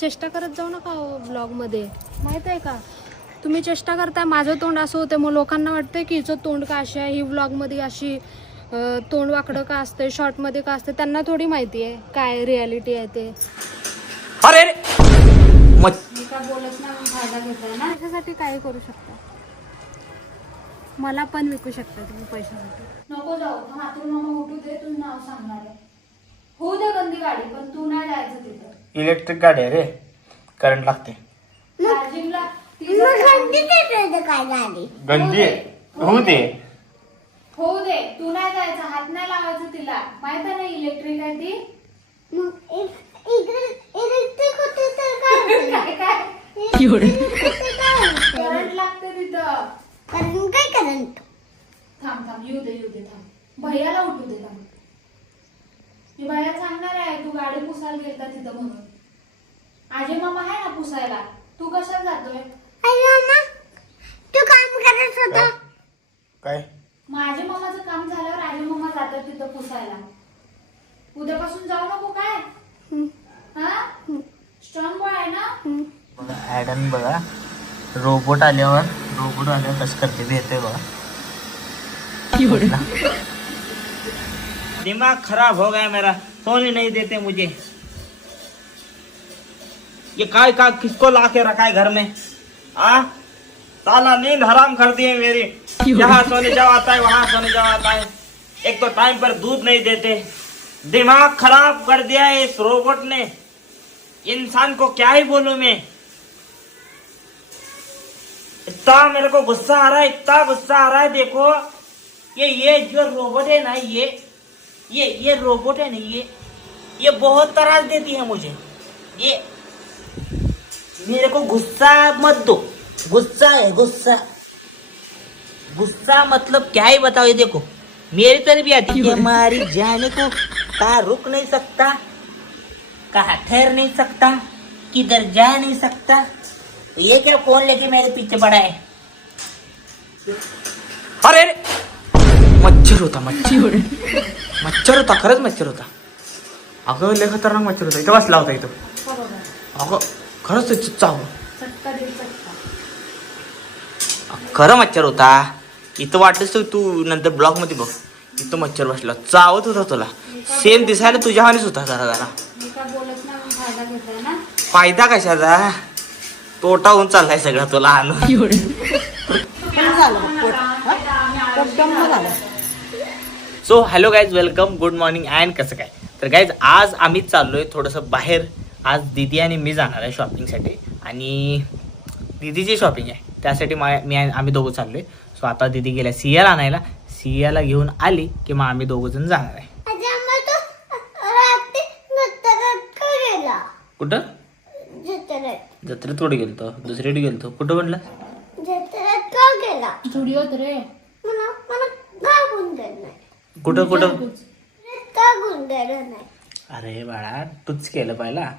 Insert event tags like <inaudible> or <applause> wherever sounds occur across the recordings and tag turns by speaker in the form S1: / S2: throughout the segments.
S1: चेष्टा करत जाऊ नका हो ब्लॉगमध्ये. माहीत आहे का? तुम्ही चेष्टा करताय माझं तोंड असं होतं मग लोकांना वाटतंय की हिचं तोंड का अशी आहे? ही ब्लॉगमध्ये अशी तोंड वाकडं का असतंय? शॉर्टमध्ये का असतं त्यांना थोडी माहिती आहे काय रियालिटी आहे ते.
S2: अरे!
S1: मी काय बोलत फायदा ना. त्याच्यासाठी काय करू शकता. मला पण विकू शकता तुम्ही पैशासाठी. नको जाऊ. हातून मामा उठू दे तू नाव सांगणार आहे. होऊ दे गंदी गाडी पण तू नाही जायचं
S2: इलेक्ट्रिक गाडी आहे रे. करंट लागते.
S1: ती जर-
S3: देते काय गाडी?
S2: गंदी आहे. होऊ दे.
S1: होऊ दे. तू नाही जायचं. हात नाही लावायचं तिला. माहीत आहे ना इलेक्ट्रिक आहे ती?
S3: मग इकडे इलेक्ट्रिक होते तर काय <laughs> होते?
S1: काय काय?
S3: इलेक्ट्रिक होते काय होते?
S1: करंट लागते तिथं.
S3: कारण काय करंट
S1: थांब थांब. येऊ दे येऊ दे. थांब. भैयाला उठू दे थांब. मी भैया सांगणार आहे तू गाडी पुसायला गेलता तिथं म्हणून. आजे मामा आहे ना पुसायला? तू कशाला जातोय?
S3: तू काम करत होता.
S2: काय?
S1: माझे मामाचं काम झाल्यावर आजे मामा जातात तिथं पुसायला. उद्यापासून जाऊ नको काय? हा? स्ट्रॉंग बॉय आहे ना?
S2: बघा बघा. रोबोट आल्यावर रोबोट आल्यावर कसं करते ते येते बघा. दिमाग खराब हो गया मेरा, सोने नहीं देते मुझे। ये काय का किसको ला के रखा है घर में? आ? ताला नींद हराम कर दिए मेरी। यहाँ सोने जाओ आता है, वहाँ सोने जाओ आता है। एक तो टाइम पर दूध नहीं देते। दिमाग खराब कर दिया है इस रोबोट ने। इंसान को क्या ही बोलूँ मैं? इतना मेरे को गुस्सा आ रहा है, इतना गुस्सा आ रहा है, देखो। ये ये जो रोबोट है ना, ये ये ये रोबोट है ना ये ये बहुत तरास देती है मुझे। ये मेरे को गुस्सा मत दो। गुस्सा है गुस्सा। गुस्सा मतलब क्या ही बताओ ये देखो। मेरी तरफ़ भी आती है हमारी जाने को। कहा रुक नहीं सकता कहा ठहर नहीं सकता किधर जा नहीं सकता। तो ये क्या फ़ोन लेके मेरे पीछे पड़ा है? अरे अरे! मच्छर होता मच्छर मच्छर होता खरंच मच्छर होता. अगं लय खतरनाक मच्छर होता. इथं बसला होता इथं. अगं खरंच चाव
S1: चटका दे चटका.
S2: खरं मच्छर होता. इथं वाटलंच तर तू नंतर ब्लॉकमध्ये बघ. इथं मच्छर बसला. चावत होता तुला. सेम दिसायला तुझ्या हानीच होता जरा जरा.
S1: मी काय बोलत नाही म्हणून फायदा घेतलाय ना?
S2: फायदा कशाचा? तोटा होऊन चाललाय सगळा तुला आणून. So hello guys welcome good morning and कसं काय? तर गाईज आज आम्ही चाललोय थोडंसं बाहेर. आज दीदी आणि मी जाणार आहे शॉपिंगसाठी आणि दीदीची शॉपिंग आहे. त्यासाठी मा मी आम्ही दोघं चाललोय. सो आता दीदी गेल्या सियाला आणायला. सियाला घेऊन आली की मग आम्ही दोघं जण जाणार आहे.
S3: अच्छा मग तो रात्री जत्रेत का गेला.
S2: कुठं?
S3: जत्रेत.
S2: जत्रेत कुठे गेलतो? दुसरीकडे गेलतो. कुठं म्हणलं?
S3: जत्रेत का गेला?
S1: स्टुडिओत रे.
S3: मला मला का
S2: कुठं कुठं? अरे बाळा टूच केलं पहिला.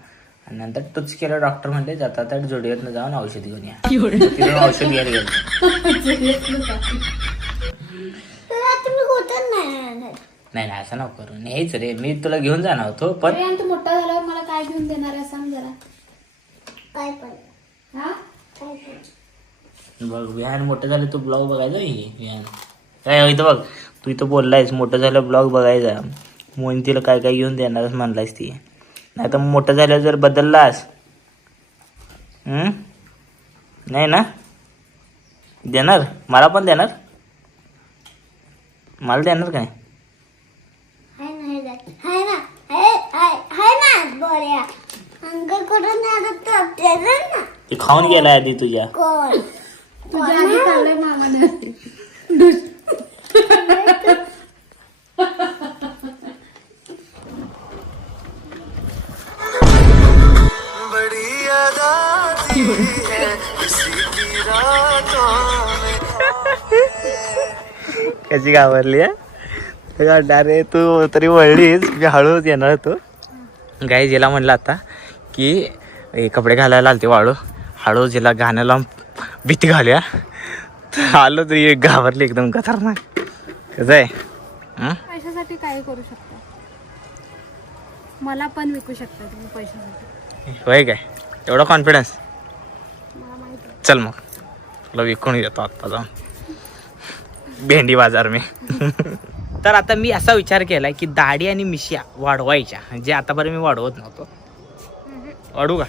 S2: आणि नंतर टूच केलं डॉक्टर म्हणले जाता तर जोडीवरनं जाऊन औषध घेऊन या. तिथून औषध घ्यायला गेलो.
S3: नाही.
S2: नाही असं नको करू. न्यायच रे मी तुला घेऊन जाणार होतो पण
S1: तू मोठा झाल्यावर मला काय घेऊन देणार आहे सांग जरा.
S3: काय पण.
S1: हा?
S3: काय
S2: बघ विहान मोठं झालं तू ब्लॉग बघायचा विहान. काय हो, इथं बघ. तू इथं बोललायस मोठं झालं ब्लॉग बघायचा. मोहीन तिला काय काय घेऊन देणारच म्हणलायस ती. नाही तर मोठं झाल्यावर जर बदललास हम्म? नाही ना? देणार? मला पण देणार? मला देणार काय?
S3: हाय ना हे जात. हाय
S2: कशी घाबरली अरे तू तरी वळलीस मी हळूच येणार होतो. गाई जिला म्हणलं आता की हे कपडे घालायला आलते वाळू. हळू जिला गाणं लावून भीती घालूया. आलो तरी घाबरली एकदम खतरनाक. कसं आहे? हं?
S1: पैशासाठी काय करू शकता. मला पण विकू शकता तुम्ही पैशासाठी.
S2: होय काय? एवढा कॉन्फिडन्स
S1: आहे.
S2: चल मग. तुला विकून येतो आत्ता जाऊन. भेंडी बाजार मी. तर आता मी असा विचार केलाय की दाढी आणि मिशिया वाढवायच्या. जे आतापर्यंत मी वाढवत नव्हतो. वाढू का?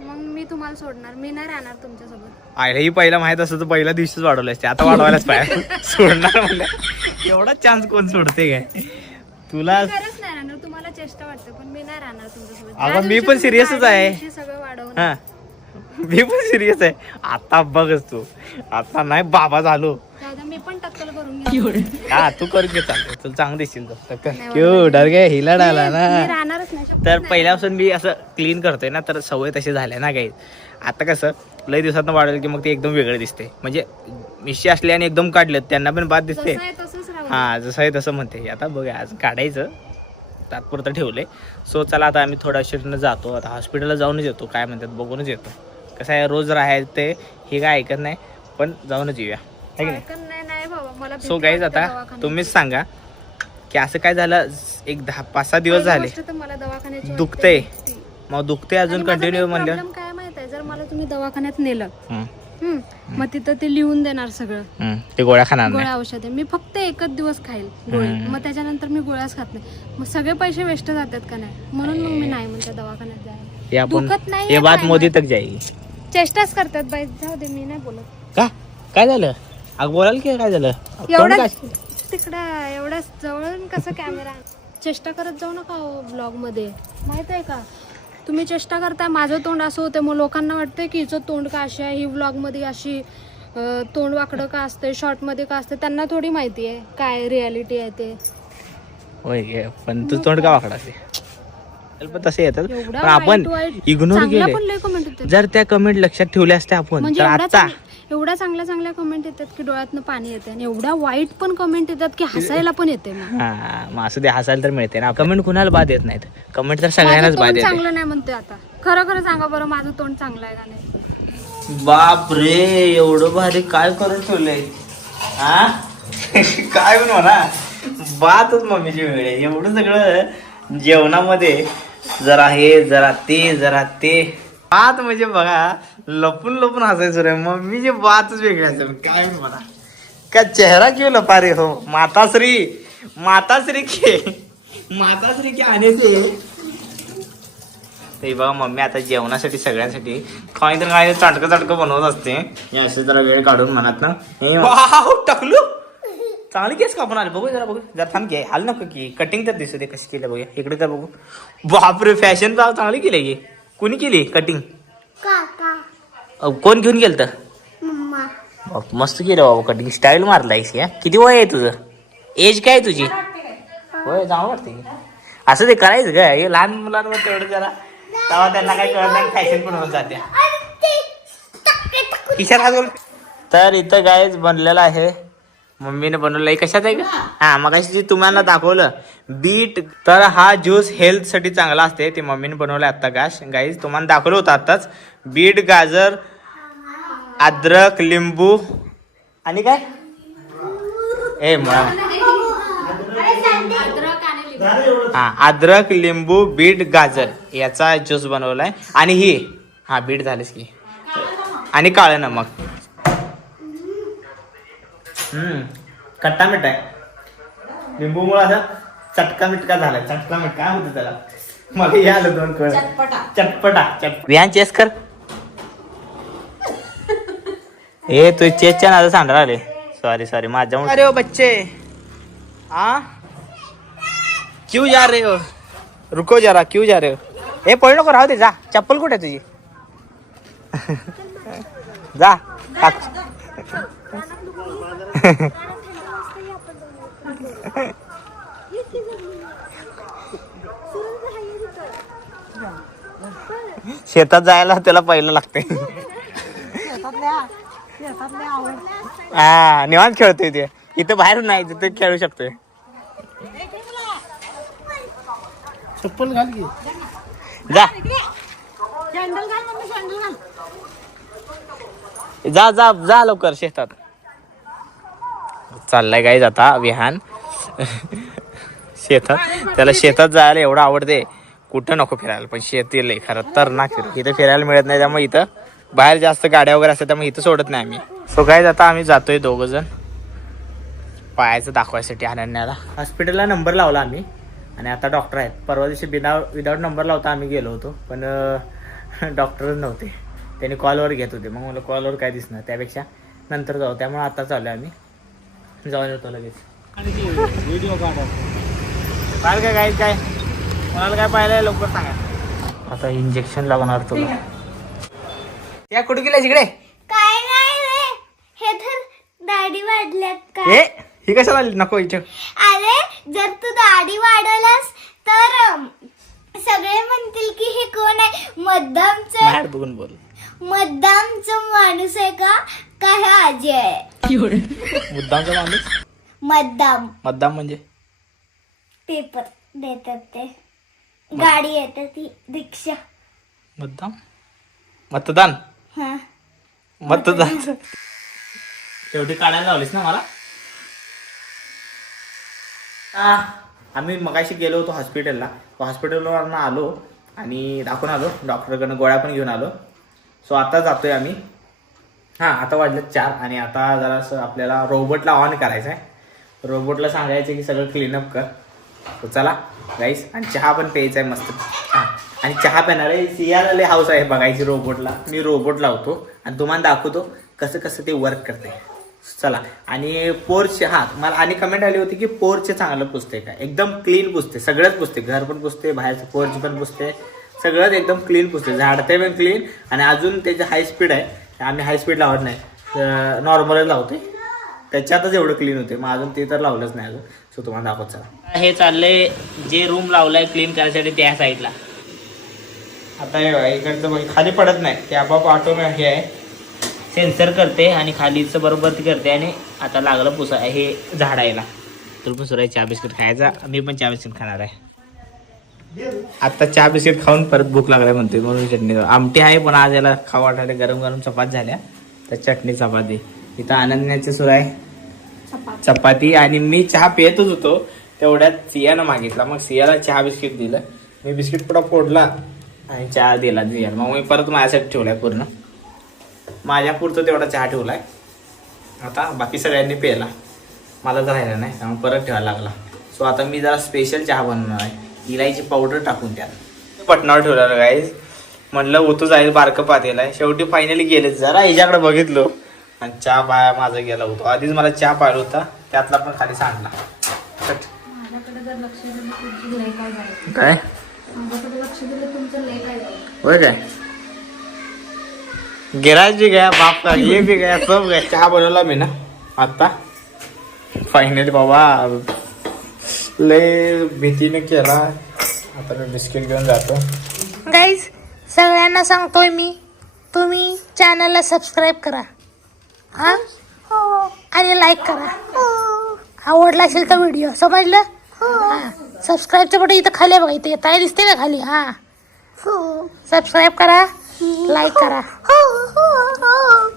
S1: मग मी तुम्हाला सोडणार. मी नाही राहणार तुमच्यासोबत.
S2: आयला ही पहिला माहीत असतं तर पहिल्या दिवशीच वाढवलं असते. आता वाढवायलाच पाहिजे. <laughs> सोडणार म्हणलं एवढा चान्स कोण सोडते काय? तुला
S1: खरंच नाही राहणार. तुम्हाला चेष्टा वाटते पण मी नाही राहणार तुमच्यासोबत.
S2: अगं, मी
S1: दिवशी
S2: पण
S1: तुम्ही
S2: serious च
S1: दाढी,
S2: आहे.
S1: सगळं वाढवून
S2: हा. मी पण सिरियस आहे. आता बघच तू. आता नाही बाबा झालो.
S1: मी पण टक्कल करून <laughs> घेईन.
S2: हा तू कर घे चालतं तुला चांगलं दिसतील तर
S1: नाही
S2: क्यू डर गे हिला डाला
S1: मी
S2: ना
S1: राहणारच नाही शपथ
S2: तर
S1: नाही.
S2: पहिल्यापासून मी असं क्लीन करतोय ना तर सवय तशी झाल्या ना काही आता कसं लय दिवसात वाढवलं की मग ते एकदम वेगळं दिसते म्हणजे मिशी असले आणि एकदम काढलं त्यांना पण बाद दिसते
S1: जसं आहे तसंच राहू दे.
S2: हा जसं आहे तसं म्हणते. आता बघूया आज काढायचं. तात्पुरतं ठेवलंय. सो चला आता आम्ही थोड्या शिरनं जातो. आता हॉस्पिटलला जाऊनच येतो. काय म्हणतात बघूनच येतो. कसं आहे रोज राहायचं ते हे काय ऐकत नाही पण जाऊनच येऊया. है की नाही?
S1: नाही बाबा मला
S2: सो गाईज आता. तुम्हीच सांगा की असं काय झालं? एक दहा पाच सहा दिवस झाले.
S1: मला दवाखान्याची
S2: दुखतंय. मग दुखते अजून कंटिन्यू म्हणलं
S1: काय माहीत आहे? जर मला तुम्ही दवाखान्यात नेलं मग तिथं ते लिहून देणार सगळं.
S2: ते गोळ्या खाणार
S1: गोळ्या औषधे. मी फक्त एकच दिवस खाईल गोळी. मग त्याच्यानंतर मी गोळ्याच खात नाही. मग सगळे पैसे वेस्ट जातात का नाही? म्हणून मग मी नाही म्हणते दवाखान्यात जायला. दुखत नाही
S2: हे
S1: आहे
S2: बात मोदी. तक जाईल.
S1: चेष्टाच करतात बाई. जाऊ दे मी नाही बोलत.
S2: का? काय झालं? अग बोलाल की काय झालं? तोंड
S1: एवढा
S2: काय-
S1: तिकडं एवढ्या जवळून कसं कॅमेरा चेष्टा करत जाऊ नका ब्लॉगमध्ये माहीत आहे का? तुम्ही चेष्टा करताय माझं तोंड असं होतं मग लोकांना वाटतंय की हिचं तोंड का अशी आहे? ही ब्लॉगमध्ये अशी अं, तोंड वाकडं का असते शॉर्टमध्ये का असते त्यांना थोडी माहिती आहे काय रियालिटी आहे ते.
S2: होय पण तू तोंड का वाकडा ते पण तसे येतात
S1: एवढा
S2: आपण
S1: वाईट- वाईट-
S2: इग्नोर केले
S1: पण लय कमेंट
S2: जर त्या कमेंट लक्षात ठेवल्या असत्या आपण
S1: म्हणजे
S2: तर आता
S1: चांग- एवढ्या चांगल्या चांगल्या कमेंट येतात की डोळ्यातनं पाणी येते आणि एवढ्या वाईट पण कमेंट येतात की हसायला पण येते मग.
S2: हा मग असं ते हसायला तर मिळते ना. कमेंट कुणाला बाद येत नाहीत? कमेंट तर सगळ्यांनाच
S1: माझं
S2: बाद
S1: तोंड
S2: येते
S1: चांगलं नाही म्हणतोय आता. खरं खरं सांगा बरं माझं तोंड चांगलं आहे का नाही?
S2: बाप रे एवढं भारी काय करून ठेवलंय? हा? <laughs> काय पण म्हणा? बातच मम्मीची वेळ आहे. एवढं सगळं जेवणामध्ये जरा हे जरा ते जरा ते. बात म्हणजे बघा लपून लपून हसायचं रे. मम्मीची बातच वेगळी असेल. काय म्हणा? का चेहरा क्यों लपा रे हो? माताश्री माताश्री के माताश्री के आने से ते बघा मम्मी आता जेवणासाठी सगळ्यांसाठी काही तर काही चाटकं चाटकं बनवत असते. हे असे जरा वेळ काढून म्हणत ना. हे टाकलो! चांगली केस कापून आले. बघू जरा बघू. जरा थांब घे हाल नको की. कटिंग तर दिसू दे कशी केलं बघूया. इकडे तर बघू. बापरे फॅशन चांगली केली की. कुणी केली कटिंग
S3: काका.
S2: कोण घेऊन गेलं तर
S3: मम्मा
S2: मस्त केलं बाबा कटिंग स्टाईल मारलायस या किती वय आहे तुझं? एज काय आहे तुझी? होय चांगलं वाटते की. असं ते करायचं का हे लहान मुलांवर तेवढं जरा तेव्हा त्यांना काही कळत नाही फॅशन पण होत जाते. हात घालून. तर इथं गायच बनलेलं आहे मम्मीने बनवलंय कशात आहे का हा. मग जे तुम्हाला दाखवलं. बीट तर हा ज्यूस हेल्थसाठी चांगला असते. ते मम्मीने बनवलं आता गाश. गाईज तुम्हाला दाखवलं होतं आताच बीट गाजर अद्रक लिंबू. आणि काय? ए हा अद्रक लिंबू बीट गाजर याचा ज्यूस बनवलाय. आणि ही. हा बीट झालेच की. आणि काळं नमक. खट्टा मिठा आहे लिंबू मुळे असं चटका मिटका झालाय. चटका मिट काय होतं त्याला? मला हे आलं दोन कळ चटपटा. चट विहान चेस कर. ए तू चेसच्या नादा सांडा आले सॉरी सॉरी माझ्या अरे ओ बच्चे. हाँ क्यों जा रहे हो? रुको जरा क्यों जा रहे हो? ए पळू नको राहू दे जा. चप्पल कुठे आहे तुझी? <laughs> जा टाक. शेतात जायला त्याला पहिलं लागते हा निवांत खेळतोय ते. इथं बाहेर नाही तिथे खेळू शकतोय.
S4: चप्पल घाल की.
S2: जा. जा जा जा लवकर शेतात. चाललाय गाईज आता विहान. शेतात. त्याला शेतात जायला एवढं आवडते. कुठं नको फिरायला पण शेती खरं तर ना फिर. इथं फिरायला मिळत नाही त्यामुळे इथं बाहेर जास्त गाड्या वगैरे असतात त्यामुळे इथं सोडत नाही आम्ही. सो काय आता आम्ही जातोय दोघं जण. पायाचं दाखवायसाठी अनन्याला. हॉस्पिटलला नंबर लावला आम्ही. आणि आता डॉक्टर आहेत. परवा दिवशी बिना विदाऊट नंबर लावता आम्ही गेलो होतो. पण डॉक्टरच <laughs> नव्हते. त्यांनी कॉलवर घेत होते. मग मला कॉलवर काय दिसणार? त्यापेक्षा नंतर जाऊ. त्यामुळे आता चालू आहे आम्ही. जाऊन येतो लगेच.
S4: व्हिडिओ काढा.
S2: काय काय काय? कोणाला काय पाहिलं लवकर सांगा. आता इंजेक्शन लागणार तुला. त्या कुठे गेल्या तिकडे
S3: काय नाही रे. हे तर दाढी वाढल्यात का?
S2: ए ही कशाला आली? नको इथे.
S3: अरे जर तू दाढी वाढवलास तर सगळे म्हणतील की हे कोण आहे? मद्दामचं
S2: बाहेर बघून बोल.
S3: मद्दामचं माणूस आहे का? काय आजी आहे
S2: मुद्दामचा माणूस
S3: मद्दाम.
S2: मतदान म्हणजे?
S3: पेपर देतात ते. गाडी येतात ती रिक्षा.
S2: मतदान मतदान?
S3: हा.
S2: मतदान. <laughs> शेवटी काढायला लावलीस ना मला? आ, आम्ही मगाशी गेलो होतो हॉस्पिटलला. हॉस्पिटलवर आलो आणि दाखवून आलो. डॉक्टरकडनं गोळ्या पण घेऊन आलो. सो आता जातोय आम्ही. हां आता वाजले चार आणि आता जरासं आपल्याला रोबोटला ऑन करायचं आहे रोबोटला सांगायचं की सगळं क्लीनअप कर. चला गाईस आणि चहा पण प्यायचा आहे मस्त. हां आणि चहा पिणार आहे. सियाला हाऊस आहे बघायची रोबोटला मी रोबोट लावतो आणि तुम्हाला दाखवतो कसं कसं ते वर्क करते. चला आणि पोर्च हा मला आणि कमेंट आली होती की पोर्च चांगलं पुसते का? एकदम क्लीन पुसते सगळंच पुसते घर पण पुसते बाहेरचं पोर्च पण पुसते सगळंच एकदम क्लीन पुसते झाडते पण क्लीन आणि अजून त्याची हाय स्पीड आहे. आम्ही हाय स्पीड लावत नाही. नॉर्मलच लावते त्याच्यातच एवढं क्लीन होते मग अजून ते तर लावलंच नाही अजून. सो तुम्हाला दाखवत चला. हे चाललंय जे रूम लावलाय क्लीन करायसाठी त्या साईडला आता हे बघा, इकडचं बघ, खाली पडत नाही. ते आपोआप ऑटोमॅटिक हे आहे. सेन्सर करते आणि खालीचं बरोबर ती करते आणि आता लागलं पुसा हे झाडायला. तुला पण सुराय चहा बिस्किट खायचा. मी पण चहा बिस्किट खाणार आहे. आता चहा बिस्किट खाऊन परत भूक लागल्या म्हणते म्हणून चटणी आमटी आहे पण आज याला खाऊ वाटायला गरम गरम चपात झाल्या. तर चटणी चपाती. इथं अनन्याचे सुराय चपाती. आणि मी चहा पियतच होतो. तेवढ्यात सियानं मागितला. मग सियाला चहा बिस्किट दिलं. मी बिस्किट पुडा फोडला आणि चहा दिला सियाला. मग मी परत माझ्यासाठी ठेवलाय पूर्ण. माझ्या पुरतं तेवढा चहा ठेवलाय. आता बाकी सगळ्यांनी प्यायला मला तर राहिला नाही त्यामुळे परत ठेवायला लागला. सो आता मी जरा स्पेशल चहा बनवणार आहे. इलायची पावडर टाकून त्यात पटनावर ठेवलेलं गाईज म्हणलं होतो जाईल बारकं पातेल शेवटी फायनली गेले जरा. हिच्याकडे बघितलो. आणि चहा पाया माझा गेला होतो. आधीच मला चहा पाहिला होता. त्यातला पण खाली सांडला.
S1: काय
S2: होय काय? गिराज भी गया बाप का ये भी गया सब गया. चहा बनवला मी ना आता फायनली बाबा लय भीतीने केला. आता मी बिस्किट घेऊन जातो.
S5: गाईज सगळ्यांना सांगतोय मी तुम्ही चॅनलला सबस्क्राईब करा. हा? आणि लाईक करा. आवडला असेल तर व्हिडिओ समजलं? हा. सबस्क्राईबचं बटन इथं खाली आहे बघा इथे येताय दिसते का खाली? हा. सबस्क्राईब करा लाईक करा.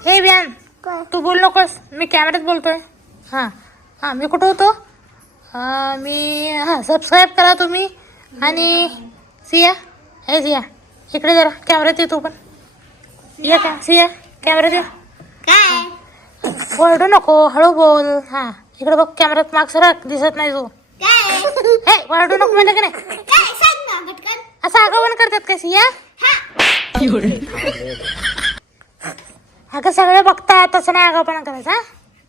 S5: हे बियान तू बोल नकोस मी कॅमेऱ्यात बोलतोय. हां. हां मी कुठं होतो? मी हां सबस्क्राईब करा तुम्ही. आणि सिया हे सिया इकडे जरा कॅमेऱ्यात ये तू पण. ये का सिया कॅमेऱ्यात ये.
S3: काय?
S5: ओरडू नको हळू बोल. हां इकडे बघ कॅमेऱ्यात माग सरक दिसत नाही तू. <laughs> हे ओरडू नको म्हणजे का नाही. असं आगमन करतात का सिया? अगं सगळे बघतात तसं नाही आगावपणा करायचा हा?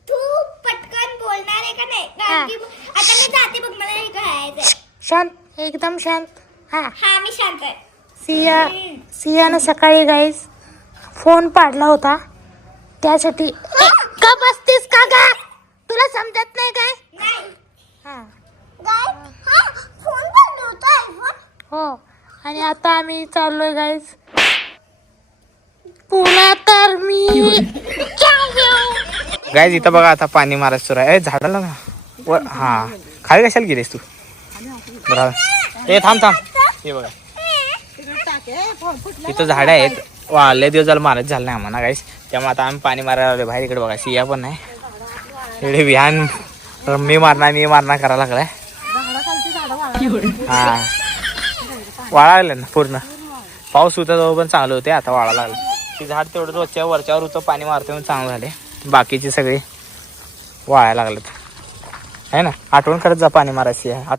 S3: तू पटकन बोलणार आहे का नाही कारण की आता मी जाते बघ मला हे कळायचंय
S5: शांत एकदम शांत. हा.
S3: हा मी शांत आहे.
S5: सिया सियानं सकाळी गाईस फोन पाडला होता. त्यासाठी ए, का बसतीस का गा? तुला समजत नाही काय?
S3: नाही.
S5: हा.
S3: हा
S5: हो. आणि आता आम्ही चाललोय गाईज पुन्हा तर मी <laughs>
S2: गायज इथं बघा आता पाणी मारायचं सुरू आहे. ए, झाडाला ना? वर हा. खाली कशाला गेलीस तू? बरं ए थांब थांब. हे बघा. इथं झाडं आहेत. वाले दिवस झालं मारत झालं नाही आम्हाला गाईस त्यामुळे आता आम्ही पाणी मारायला आलो बाहेर इकडे बघा. सिया पण नाही. इकडे विहान मी मारणार मी मारणार करायला लागलाय. हा. वाळा लागले ना पूर्ण. पाऊस होता तेव्हा पण चांगलं होते आता वाळा लागलं. ते झाड तेवढं रोजच्या वरच्यावर होतं पाणी मारते म्हणून चांगलं झाले बाकीचे सगळे वाळायला लागलेत. आहे ना? आठवण करत जा पाणी मारायची. आहे